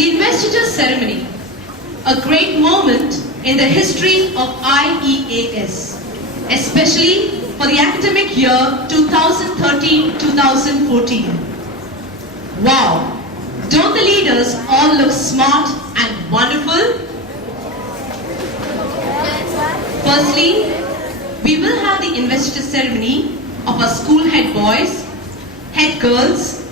The investiture ceremony, a great moment in the history of IEAS, especially for the academic year 2013-2014. Wow! Don't the leaders all look smart and wonderful? Firstly, we will have the investiture ceremony of our school head boys, head girls,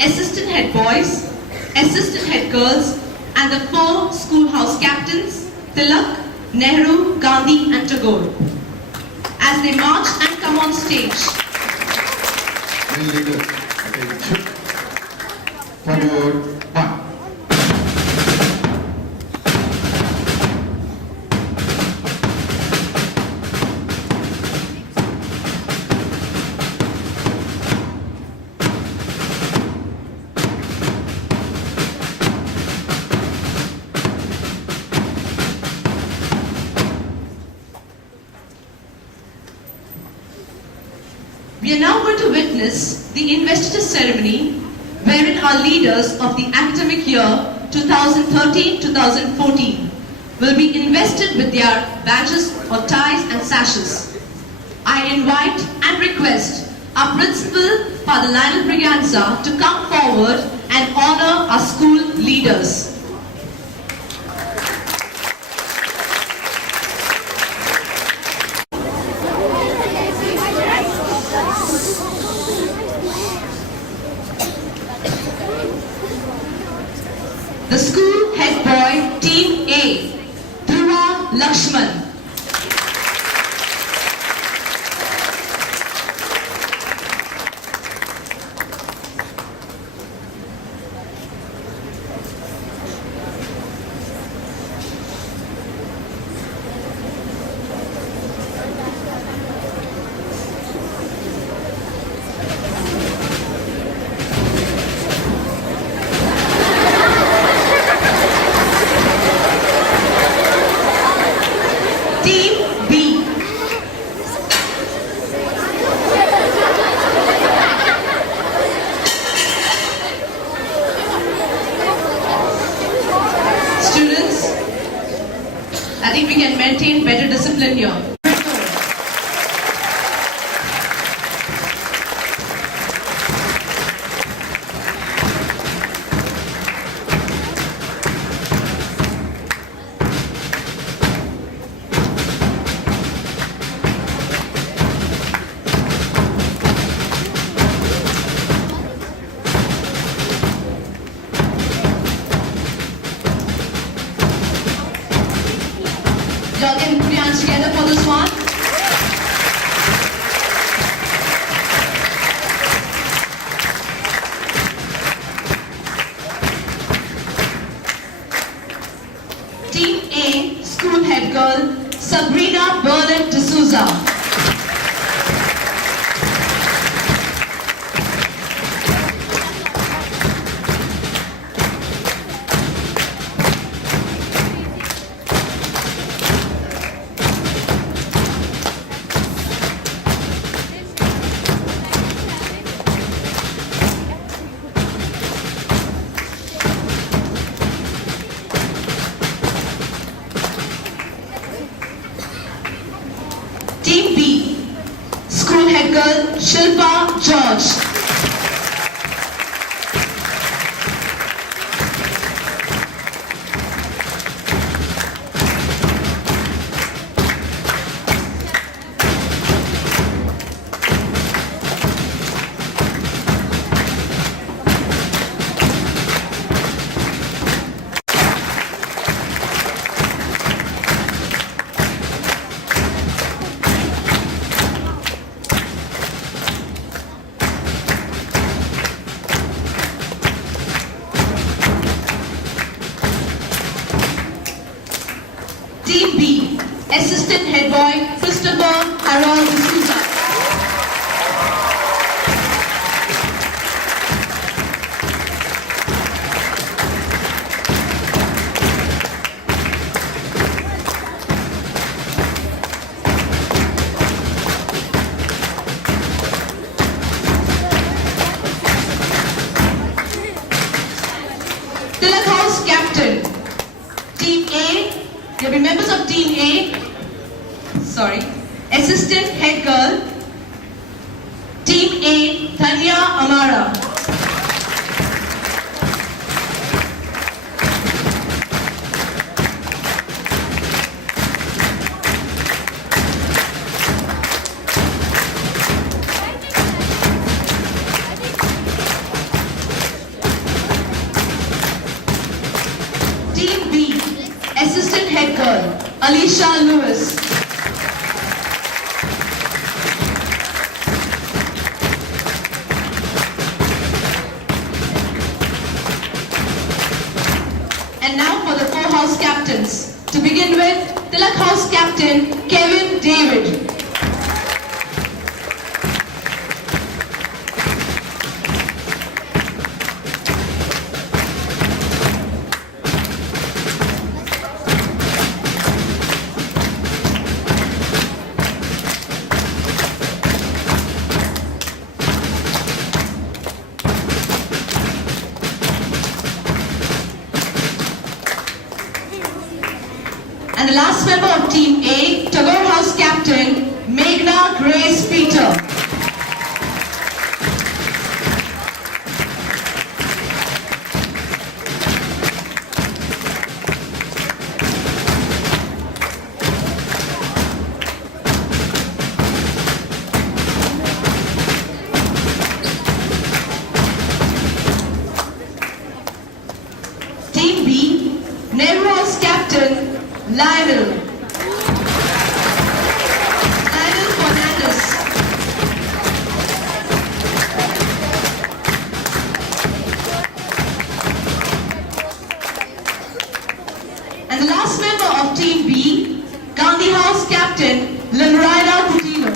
assistant head boys, assistant head girls, and the 4 schoolhouse captains, Tilak, Nehru, Gandhi and Tagore, as they march and come on stage. Forward, 1. We are now going to witness the investiture ceremony wherein our leaders of the academic year 2013-2014 will be invested with their badges or ties and sashes. I invite and request our principal, Father Lionel Briganza, to come forward and honor our school leaders. The school head boy, Team A, Dhruva Lakshman. Team B. Students, I think we can maintain better discipline here. Y'all can put your hands together for this one. Team A, school head girl, Sabrina Burnett D'Souza. Team B, school head girl, Shilpa George. Team B, assistant head boy, Christopher Harold D'Souza. Tilak House Captain, Team A, there will be members of Team A, Assistant Head Girl, Team A, Tanya Amara. Team B, Assistant Head Girl, Alicia Lewis. And now for the 4 house captains. To begin with, Tilak House Captain Kevin David. And the last member of Team A, Tagore House Captain, Meghna Grace Peter. Team B, Nehru House Captain, Lionel Fernandez. And the last member of Team B, Gandhi House Captain, Lenraida Coutinho.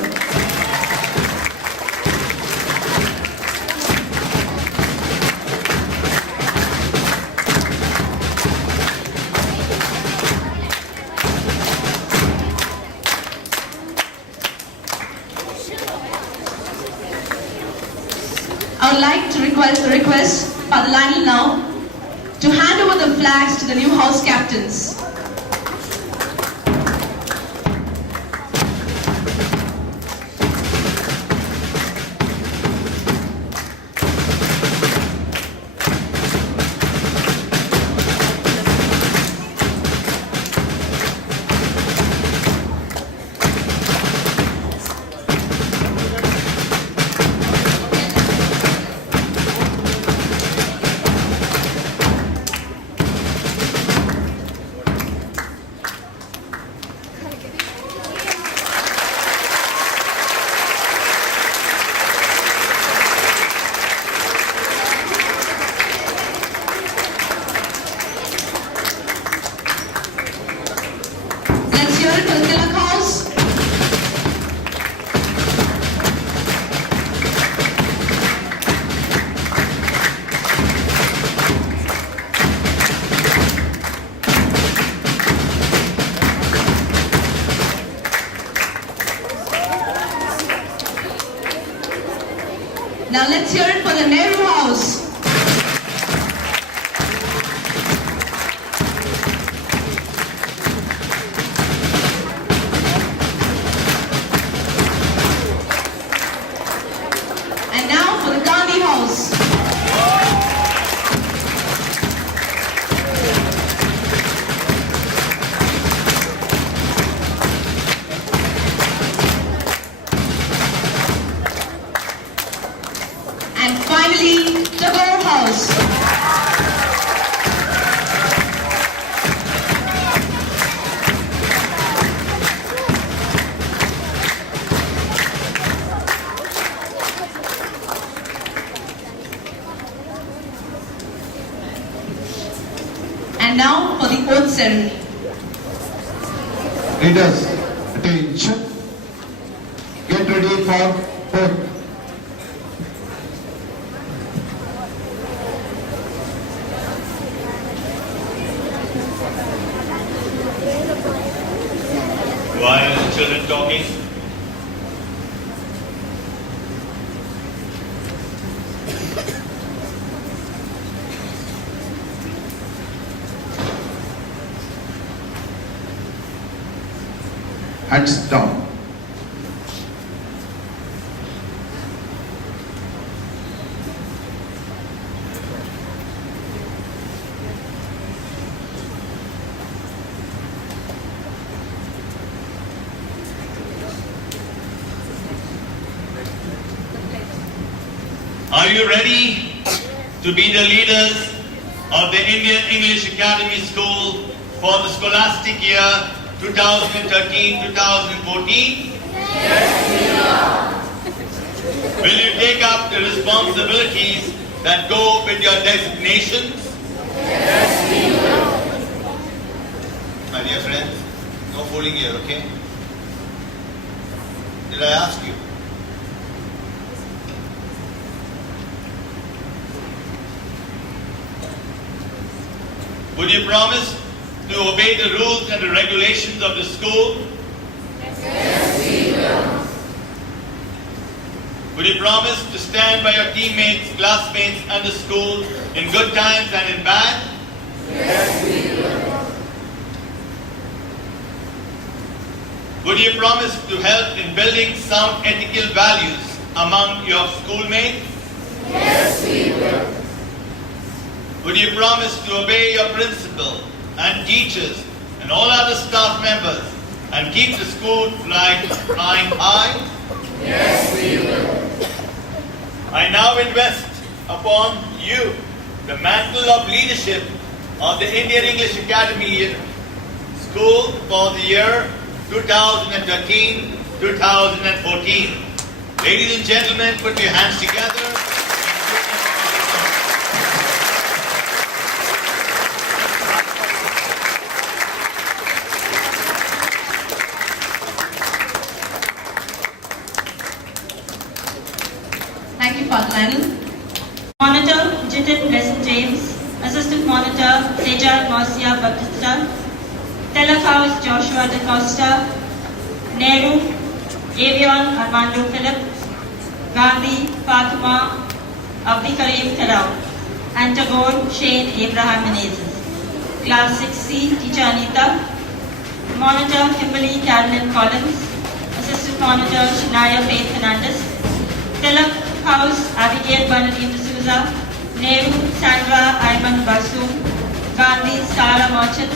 I would like to request Father Lionel now to hand over the flags to the new house captains. Let's hear it for the Tilak House. Now let's hear it for the Nehru House. And now for the Gandhi House. And finally, Tagore House. And now for the oath ceremony. Leaders, attention. Get ready for oath. Why are the children talking? Hands down. Are you ready to be the leaders of the Indian English Academy School for the scholastic year 2013-2014? Yes, we are. Will you take up the responsibilities that go with your designations? Yes, we will. My dear friends, no fooling here, okay? Did I ask you? Would you promise to obey the rules and the regulations of the school? Yes, we will. Would you promise to stand by your teammates, classmates and the school in good times and in bad? Yes, we will. Would you promise to help in building sound ethical values among your schoolmates? Yes, we will. Would you promise to obey your principal and teachers and all other staff members and keep the school flag flying high? Yes, we will. I now invest upon you the mantle of leadership of the Indian English Academy School for the year 2013-2014. Ladies and gentlemen, put your hands together. Thank you, Father Lionel. Monitor Jitin Blessing James, Assistant Monitor Sejal Marcia Baptista, Telehouse Joshua Da Costa, Nehru Avion Armando Philip, Gandhi Fatima Abdi Karim Terao, and Tagore Shane Abraham Menezes. Class 6C Teacher Anita, Monitor Kimberly Carolyn Collins, Assistant Monitor Shania Faith Fernandez, House Abigail Bernadine D'Souza, Nehru Sandra Ayman Basu, Gandhi Sarah Merchant,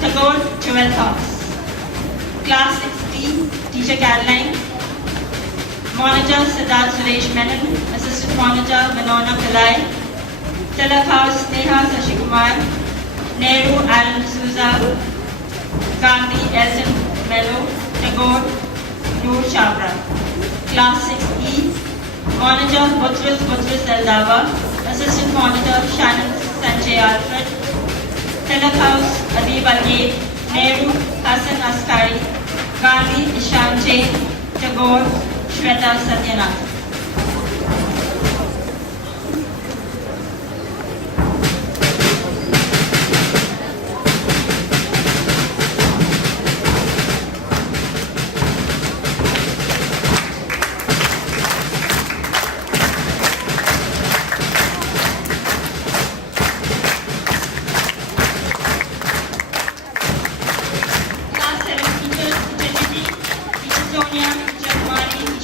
Tagore Joel Thomas. Class 6D Teacher Caroline, Monitor Siddharth Suresh Menon, Assistant Monitor Vinona Pillai, Tilak House Sneha Sashikumar, Nehru Alan D'Souza, Gandhi Elton Mello, Tagore Noor Chabra. Class 6E, Monitor Buttrus Eldava, Assistant Monitor Shannon Sanjay Alfred, Tilak House Adib Algate, Nehru Hassan Askari, Gandhi Ishan Jain, Tagore Shweta Satyanath.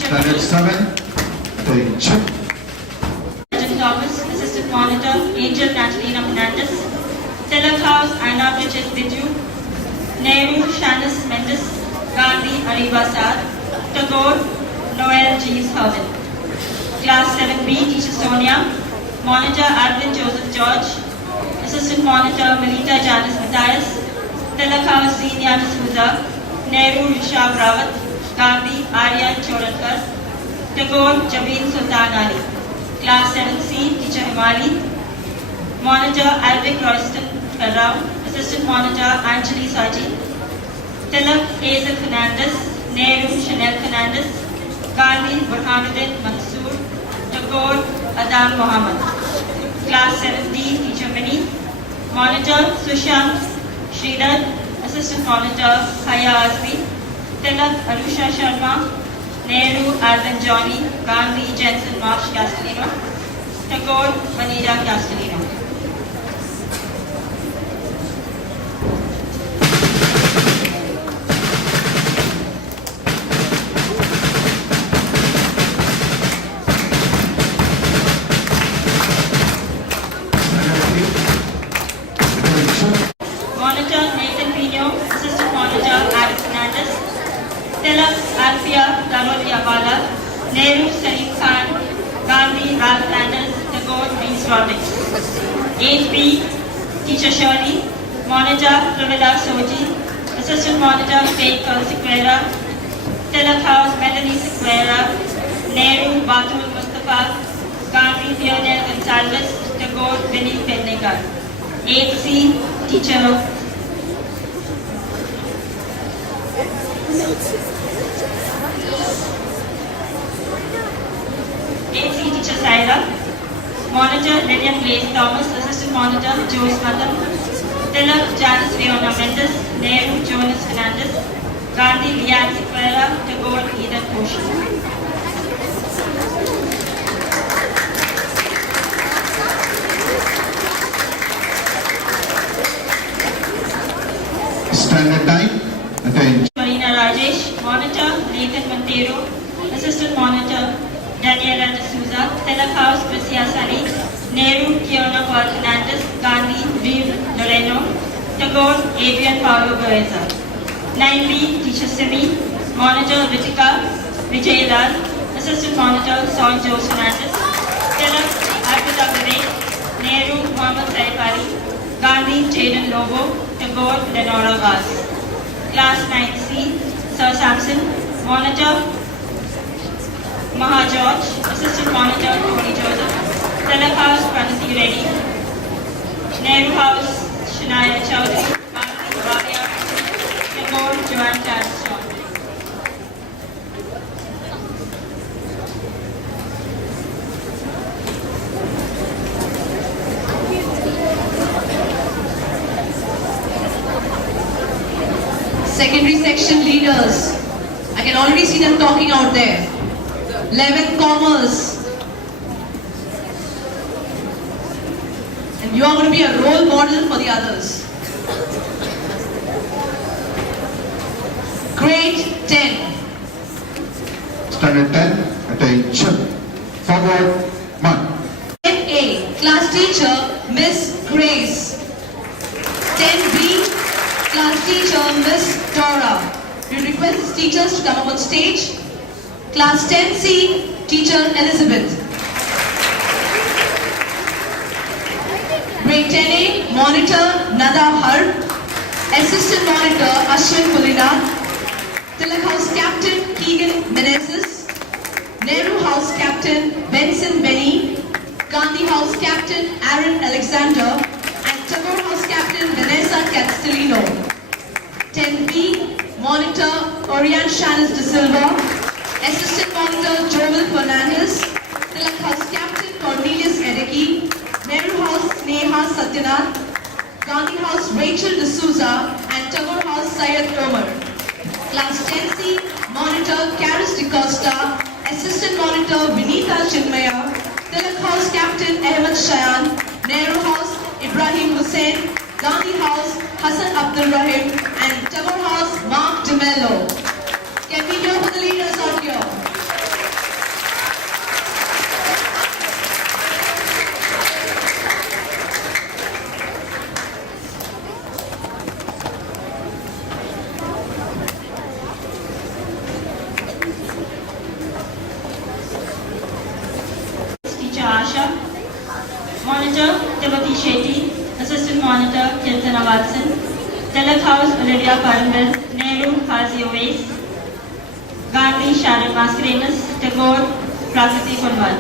Standard 7. Attention. Thomas, Assistant Monitor, Angel Natalina Fernandez, Tilak House, Anna Bridget Biju, Nehru Shanice Mendes, Gandhi Ariba Saad, Tagore Noel G. Howell. Class 7B, Teacher Sonia, Monitor Alvin Joseph George, Assistant Monitor Melita Janice Matthias, Tilak House Zenia D'Souza, Nehru Rishabh Rawat, Gandhi Aryan Choratkar, Tagore Jabin Sultan Ali. Class 7C, Teacher Himali, Monitor Alvin Royston Ferrao, Assistant Monitor Anjali Saji, Tilak Hazel Fernandez, Nehru Chanel Fernandez, Gandhi Burhanuddin Mansoor, Tagore Adam Mohammed. Class 7D, Teacher Mini, Monitor Sushant Sridhar, Assistant Monitor Haya Azmi, Tilak Arusha Sharma, Nehru Alvin Johnny, Gandhi Jensen Marsh Castellino, Tagore Vanida Castellino. 8B, Teacher Shirley. Monitor, Pravida Soji. Assistant Monitor, Faith Pearl Sequeira. Tilak House, Melanie Sequeira. Nehru, Batul Mustafa. Gandhi, Theodore Gonsalves. Tagore, Vinny Pednekar. 8C, Teacher 8C Teacher Saira. Monitor Lillian Blaze Thomas. Assistant Monitor Joyce Madam. Tilak Janice Leona Mendes. Nehru Jonas Fernandez. Gandhi Lian Sequeira. Tagore Eden Koshin. Standard time. Attention. Marina Rajesh. Monitor Nathan Montero. Assistant Monitor Daniela D'Souza. Tilak House Priscia Sani. Nehru Kiona Paul Fernandez. Gandhi Viv Loreno. Tagore Adrian Paulo Guerza. 9B Teacher Simi. Monitor Ritika Vijay Lal. Assistant Monitor Saul Jose Fernandez. Tilak Arpita Vivek. Nehru Mohammad Saifari. Gandhi Jaden Lobo. Tagore Lenora Vaz. Class 9C Sir Samson. Monitor Maha George. Assistant Monitor Tony Joseph. Tilak House Pranati Reddy. Nehru House Shania Chowdhury. Gandhi Rabia. Tagore Joanne Charleston. Secondary section leaders. I can already see them talking out there. 11th Commerce. And you are going to be a role model for the others. Grade 10. Standard 10. Attention. Forward. Mark. 10A. Class teacher Miss Grace. 10B. Class teacher Miss Dora. We request the teachers to come up on stage. Class 10C, Teacher Elizabeth. Grade 10A, Monitor Nada Harb. Assistant Monitor Ashwin Pulinath. Tilak House Captain Keegan Menezes. Nehru House Captain Benson Benny. Gandhi House Captain Aaron Alexander. And Tagore House Captain Vanessa Castellino. 10B, Monitor Oriane Shanis De Silva. Assistant Monitor Joel Fernandez. Tilak House Captain Cornelius Edeki. Nehru House Sneha Satyanath. Gandhi House Rachel D'Souza. And Tagore House Syed Omar. Class 10C, Monitor Caris DeCosta. Assistant Monitor Vinita Chinmaya. Tilak House Captain Ahmed Shayan. Nehru House Ibrahim Hussain. Gandhi House Hassan Abdul Rahim. And Tagore House Mark DeMello. Can we hear for the leaders out here? Teacher Asha. Monitor Timothy Shetty. Assistant Monitor Kirtana Watson. Tilak House Olivia Parangal. Nehru Hazi Owais. Gandhi Sharon Mascarenas. Tagore Prakriti Kunwal.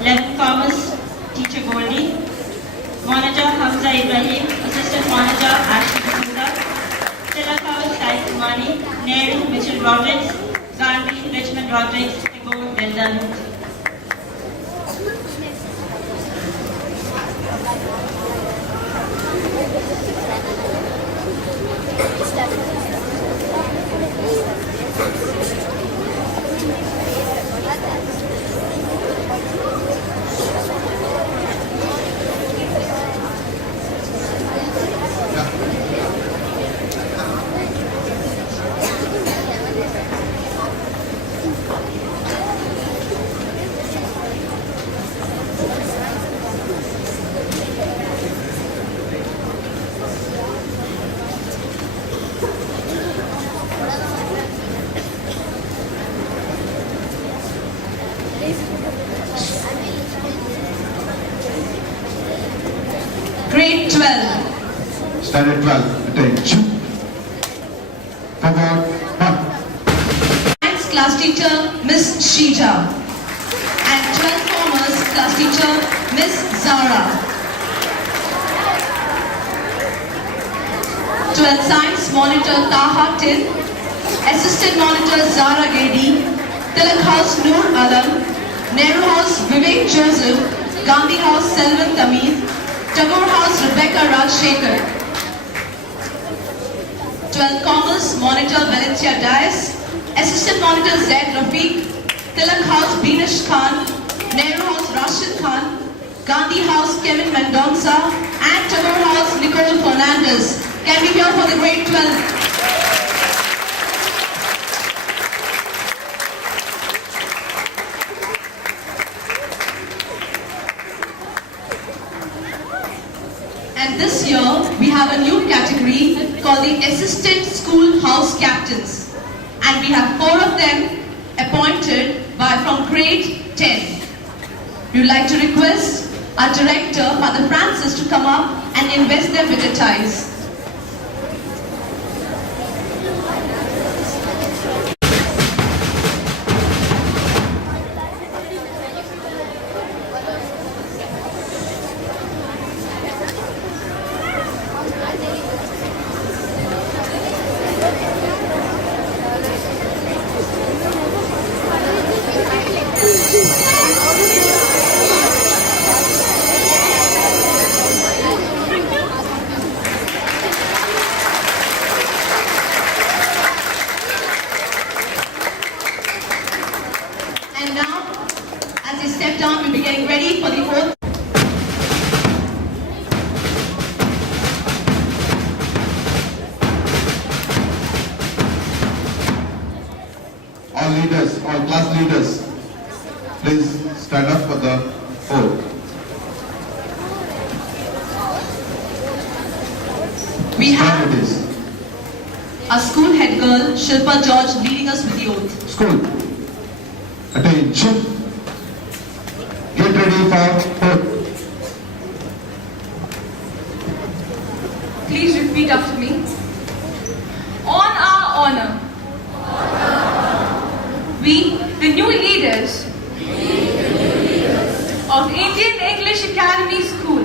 11th Commerce Teacher Goldie. Monitor Hamza Ibrahim. Assistant Monitor Ashley D'Souza. Tilak House Sai Kumani. Nehru Mitchell Rodrigues. Gandhi Richmond Rodrigues. Tagore Beldan. 12. Standard 12, attention. Forward, 1. Science class teacher Miss Shija. And 12th Commerce class teacher Miss Zara. 12th Science monitor Taha Tin. Assistant monitor Zara Gedi. Tilak House Noor Alam. Nehru House Vivek Joseph. Gandhi House Selvan Tamid. Tagore House Rebecca Rajshekhar. 12th Commerce monitor Valencia Dias. Assistant monitor Zaid Rafiq. Tilak House Beenish Khan. Nehru House Rashid Khan. Gandhi House Kevin Mendonça. And Tagore House Nicole Fernandez. Can we hear for the grade 12? And this year, we have a new category called the Assistant School House Captains. And we have 4 of them appointed from grade 10. We would like to request our director, Father Francis, to come up and invest them with the ties. And now, as they step down, we'll be getting ready for the oath. All leaders, all class leaders, please stand up for the oath. We Stand have with this. our school head girl, Shilpa George, leading us with the oath. School. Attention. Get ready for oath. Please repeat after me. On our honor, we, the new leaders of Indian English Academy School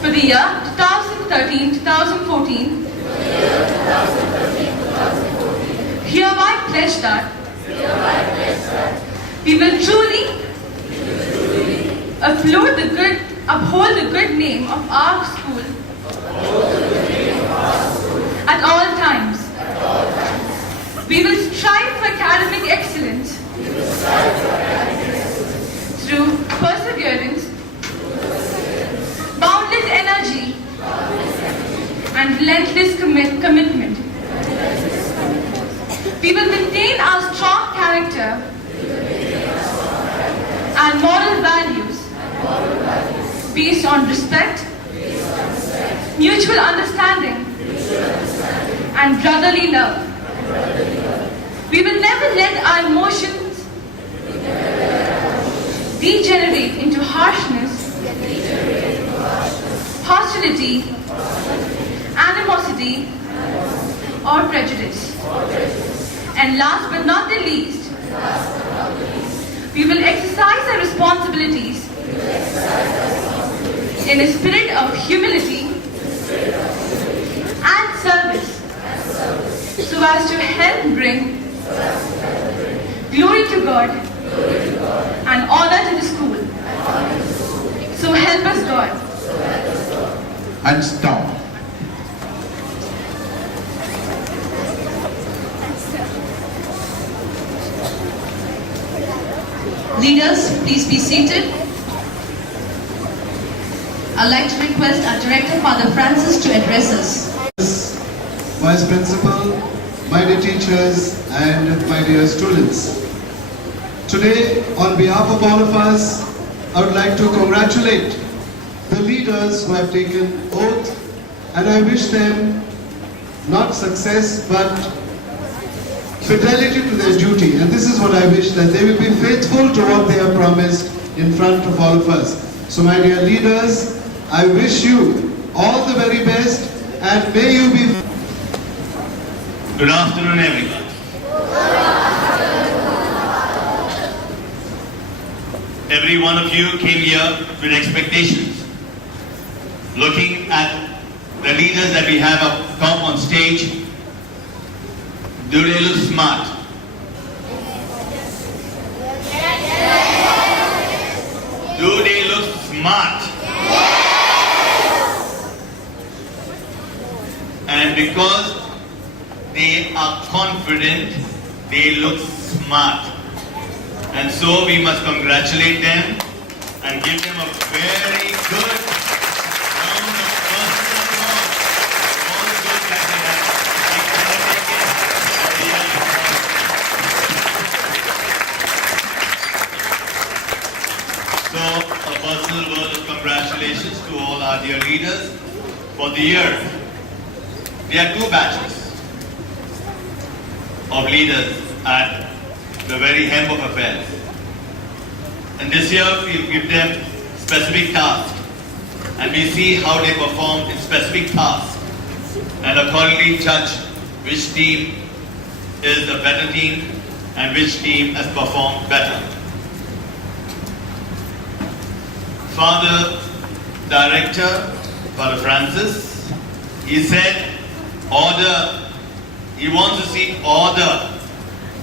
for the year 2013-2014, hereby pledge that we will truly uphold the good name of our school at all times. We will strive for academic excellence through perseverance, boundless energy, and relentless commitment. We will maintain our strong character and moral values based on respect, mutual understanding, and brotherly love. We will never let our emotions degenerate into harshness, hostility, animosity, or prejudice. And last but not the least, we will exercise our responsibilities in a spirit of humility and service, so as to help bring glory to God and honor to the school. So help us God. Hands down. Leaders, please be seated. I'd like to request our director, Father Francis, to address us. Vice Principal, my dear teachers, and my dear students. Today, on behalf of all of us, I would like to congratulate the leaders who have taken oath, and I wish them not success but fidelity to their duty. And this is what I wish, that they will be faithful to what they have promised in front of all of us. So my dear leaders, I wish you all the very best and may you be... Good afternoon, everyone. Every one of you came here with expectations. Looking at the leaders that we have up top on stage, do they look smart? Do they look smart? And because they are confident, they look smart. And so we must congratulate them and give them a very good round of personal applause for all the good that they have undertaken and they are So, a personal word of congratulations to all our dear leaders for the year. There are 2 batches of leaders at the very hem of affairs. And this year we give them specific tasks and we see how they perform in specific tasks and accordingly judge which team is the better team and which team has performed better. Father Director, Father Francis, he said order. He wants to see order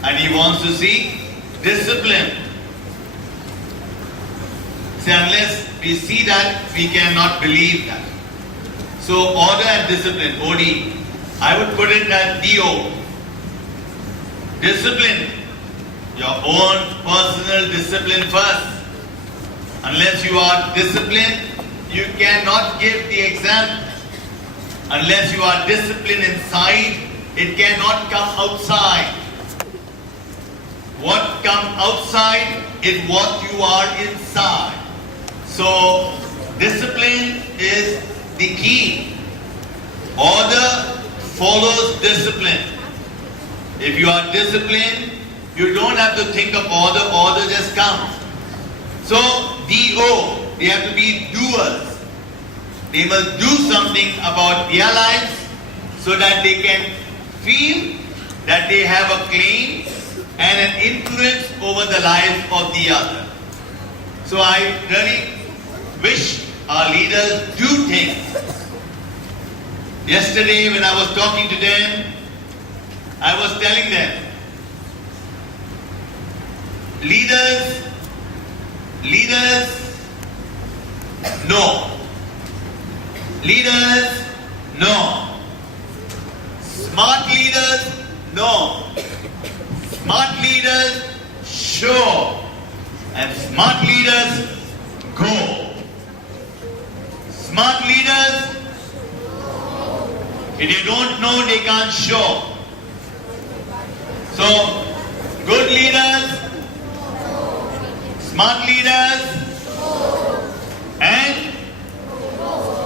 and he wants to see discipline. See, unless we see that, we cannot believe that. So order and discipline, OD. I would put it as DO. Discipline. Your own personal discipline first. Unless you are disciplined, you cannot give the exam. Unless you are disciplined inside, it cannot come outside. What comes outside is what you are inside. So, discipline is the key. Order follows discipline. If you are disciplined, you don't have to think of order, order just comes. So, DO, they have to be doers. They must do something about their lives so that they can feel that they have a claim and an influence over the life of the other. So I really wish our leaders do things. Yesterday when I was talking to them, I was telling them, leaders, no. Leaders, no. Smart leaders, no. Smart leaders, sure. And smart leaders, go. Smart leaders, if they don't know, they can't show. So, good leaders, smart leaders, and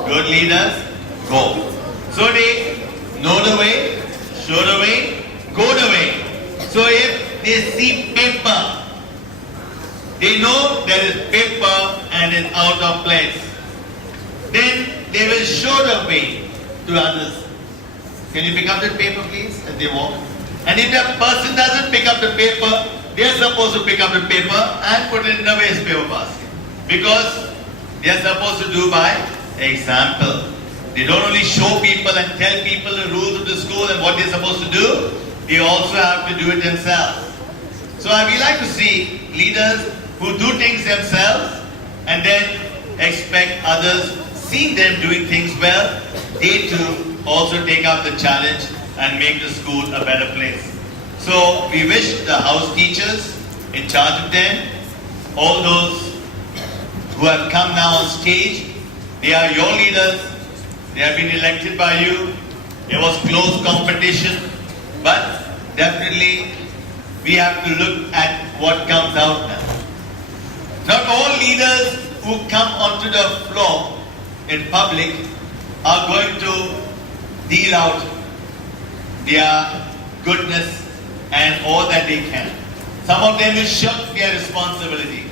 good leaders, go. So they know the way, show the way, go the way. So if they see paper, they know there is paper and it's out of place. Then they will show the way to others. Can you pick up the paper please as they walk? And if the person doesn't pick up the paper, they are supposed to pick up the paper and put it in the waste paper basket. Because they are supposed to do by example. They don't only show people and tell people the rules of the school and what they're supposed to do, they also have to do it themselves. So we like to see leaders who do things themselves and then expect others, seeing them doing things well, they too also take up the challenge and make the school a better place. So we wish the house teachers in charge of them, all those who have come now on stage, they are your leaders. They have been elected by you. There was close competition, but definitely we have to look at what comes out now. Not all leaders who come onto the floor in public are going to deal out their goodness and all that they can. Some of them will shirk their responsibility.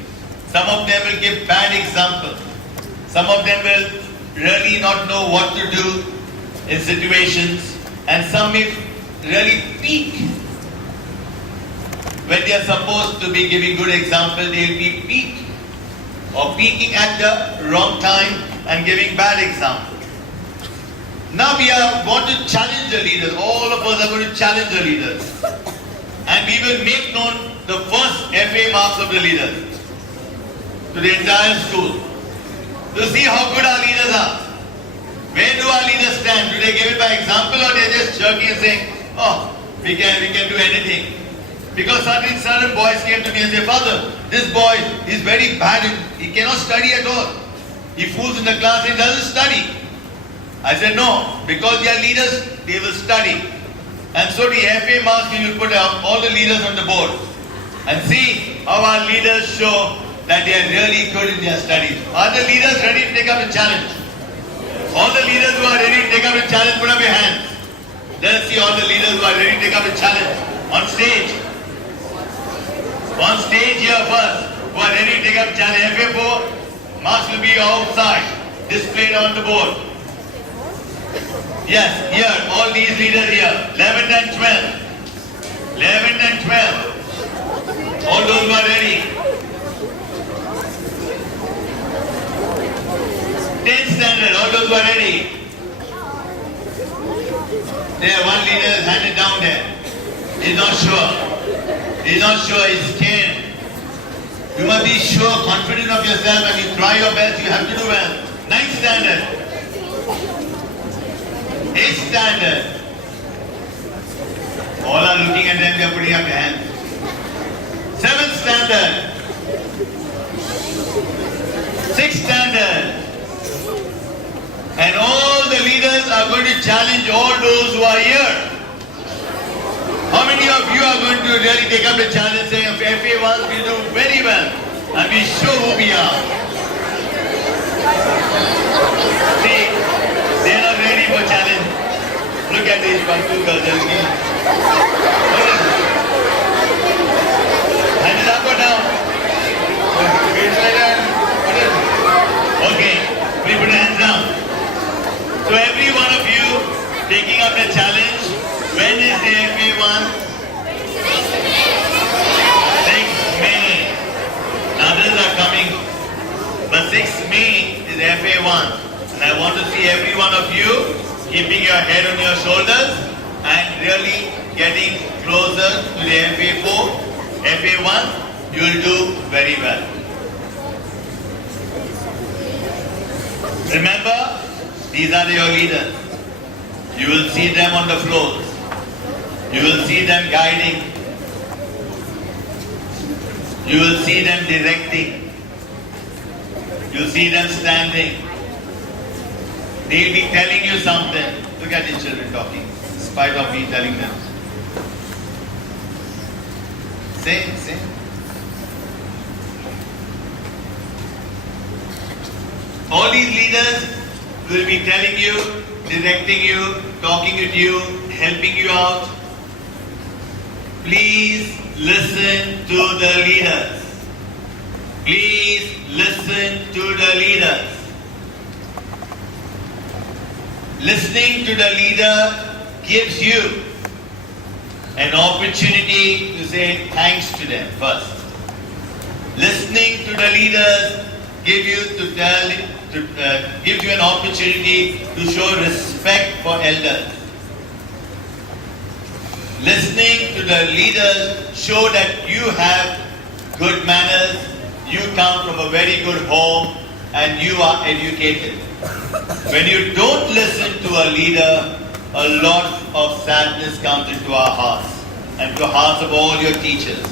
Some of them will give bad example. Some of them will really not know what to do in situations, and some may really peak. When they are supposed to be giving good example, they will be peaking at the wrong time and giving bad example. Now we want to challenge the leaders. All of us are going to challenge the leaders. And we will make known the first FA marks of the leaders to the entire school. To see how good our leaders are. Where do our leaders stand? Do they give it by example, or they are just jerking and saying, oh, we can do anything? Because certain boys came to me and said, Father, this boy is very bad. He cannot study at all. He fools in the class and doesn't study. I said, no, because they are leaders, they will study. And so the FA marks, we will put all the leaders on the board and see how our leaders show that they are really good in their studies. Are the leaders ready to take up the challenge? All the leaders who are ready to take up the challenge, put up your hands. Let us see all the leaders who are ready to take up the challenge on stage. On stage here first, who are ready to take up the challenge. FA4 marks will be outside, displayed on the board. Yes, here, all these leaders here, 11th and 12th. 11th and 12th. All those who are ready. 10th standard, all those who are ready. There, one leader is handed down there. He's not sure. He's not sure, he's scared. You must be sure, confident of yourself, and you try your best, you have to do well. 9th standard. 8th standard. All are looking at them, they are putting up their hands. 7th standard. 6th standard. And all the leaders are going to challenge all those who are here. How many of you are going to really take up the challenge saying, if FA wants, we do very well and we show who we are? See, they are not ready for challenge. Look at these two girls. Hand it up or down? Okay, we put your hands down. So every one of you taking up the challenge, when is the FA1? 6th May. Others are coming, but 6th May is FA1. And I want to see every one of you keeping your head on your shoulders and really getting closer to the FA4, FA1. You will do very well. Remember, these are your leaders. You will see them on the floors. You will see them guiding. You will see them directing. You will see them standing. They will be telling you something. Look at these children talking, in spite of me telling them. Say. All these leaders will be telling you, directing you, talking with you, helping you out. Please listen to the leaders. Please listen to the leaders. Listening to the leader gives you an opportunity to say thanks to them first. Listening to the leaders gives you an opportunity to show respect for elders. Listening to the leaders show that you have good manners, you come from a very good home, and you are educated. When you don't listen to a leader, a lot of sadness comes into our hearts and to the hearts of all your teachers.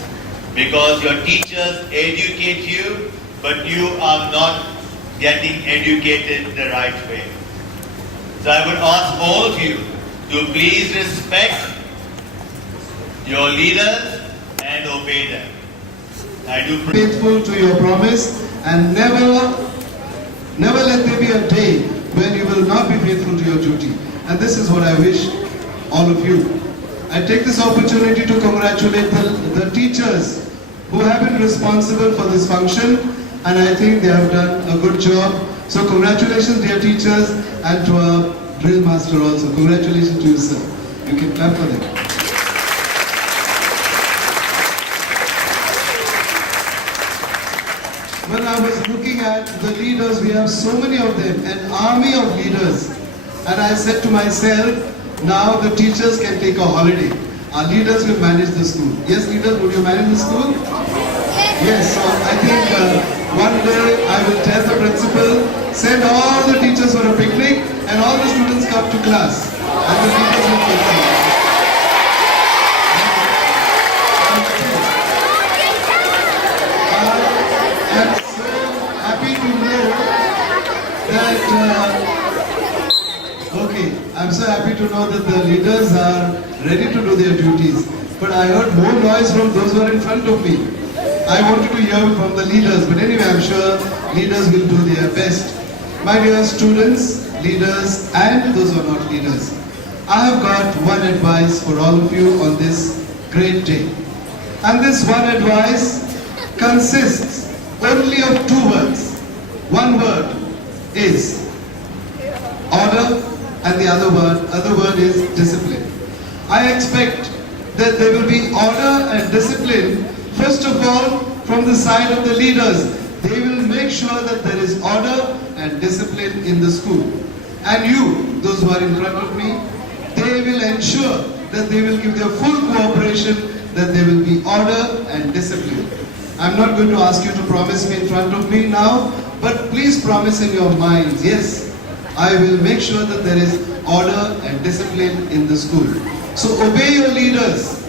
Because your teachers educate you, but you are not getting educated the right way. So I would ask all of you to please respect your leaders and obey them. I do pray. Faithful to your promise, and never let there be a day when you will not be faithful to your duty. And this is what I wish all of you. I take this opportunity to congratulate the teachers who have been responsible for this function, and I think they have done a good job So congratulations dear teachers and to our drill master also. Congratulations to you sir. You can clap for them. When I was looking at the leaders, we have so many of them, an army of leaders. And I said to myself, now the teachers can take a holiday. Our leaders will manage the school. Yes, leaders, would you manage the school? Yes, so I think one day I will tell the principal, send all the teachers for a picnic and all the students come to class. And the leaders will take them. I'm so happy to know that I'm so happy to know that the leaders are ready to do their duties. But I heard more noise from those who are in front of me. I wanted to hear from the leaders, but anyway, I'm sure leaders will do their best. My dear students, leaders, and those who are not leaders, I have got one advice for all of you on this great day. And this one advice consists only of two words. One word is order and the other word is discipline. I expect that there will be order and discipline first of all from the side of the leaders. They will make sure that there is order and discipline in the school. And you, those who are in front of me, they will ensure that they will give their full cooperation, that there will be order and discipline. I'm not going to ask you to promise me in front of me now, but please promise in your minds, yes, I will make sure that there is order and discipline in the school. So obey your leaders.